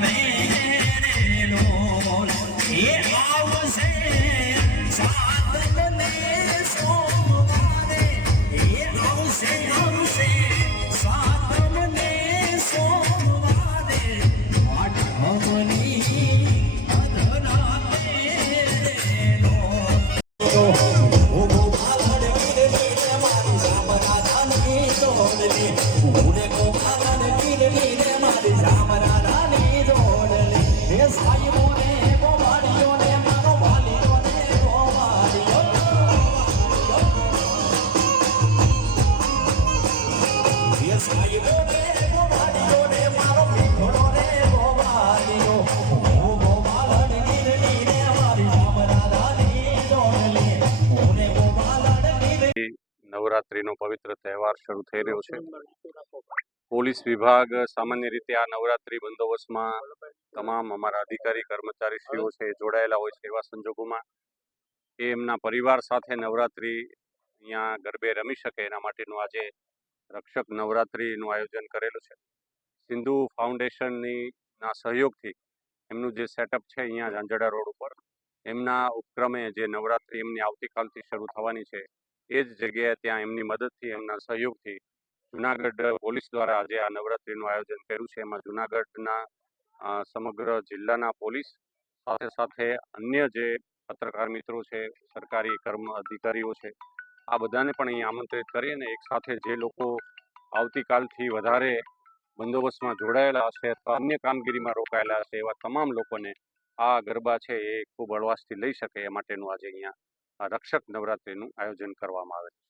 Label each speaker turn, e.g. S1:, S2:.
S1: મેરે લોલ એ આવશે સાત મને નવરાત્રીનો પવિત્ર તહેવાર શરૂ થઈ રહ્યો છે. પોલીસ વિભાગ સામાન્ય રીતે આ નવરાત્રી બંદોબસ્તમાં તમામ અમારા અધિકારી કર્મચારીશ્રીઓ છે એ જોડાયેલા હોય છે એવા સંજોગોમાં. એ એમના પરિવાર સાથે નવરાત્રી અહીંયા ગરબે રમી શકે એના માટેનું આજે રક્ષક નવરાત્રીનું આયોજન કરેલું છે. સિંધુ ફાઉન્ડેશનની ના સહયોગથી એમનું જે સેટઅપ છે અહીંયા ઝાંઝડા રોડ ઉપર એમના ઉપક્રમે જે નવરાત્રી એમની આવતીકાલથી શરૂ થવાની છે એ જ જગ્યાએ ત્યાં એમની મદદથી, એમના સહયોગથી જુનાગઢ પોલીસ દ્વારા આજે આ નવરાત્રીનું આયોજન કર્યું છે. એમાં જુનાગઢના સમગ્ર જિલ્લાના પોલીસ સાથે સાથે અન્ય જે પત્રકાર મિત્રો છે, સરકારી કર્મ અધિકારીઓ છે, આ બધાને પણ અહીં આમંત્રિત કરી અને એક સાથે જે લોકો આવતીકાલથી વધારે બંદોબસ્તમાં જોડાયેલા હશે અથવા અન્ય કામગીરીમાં રોકાયેલા હશે એવા તમામ લોકોને આ ગરબા છે એ ખૂબ હળવાશથી લઈ શકે એ માટેનું આજે અહીંયા આ રક્ષક નવરાત્રીનું આયોજન કરવામાં આવે છે.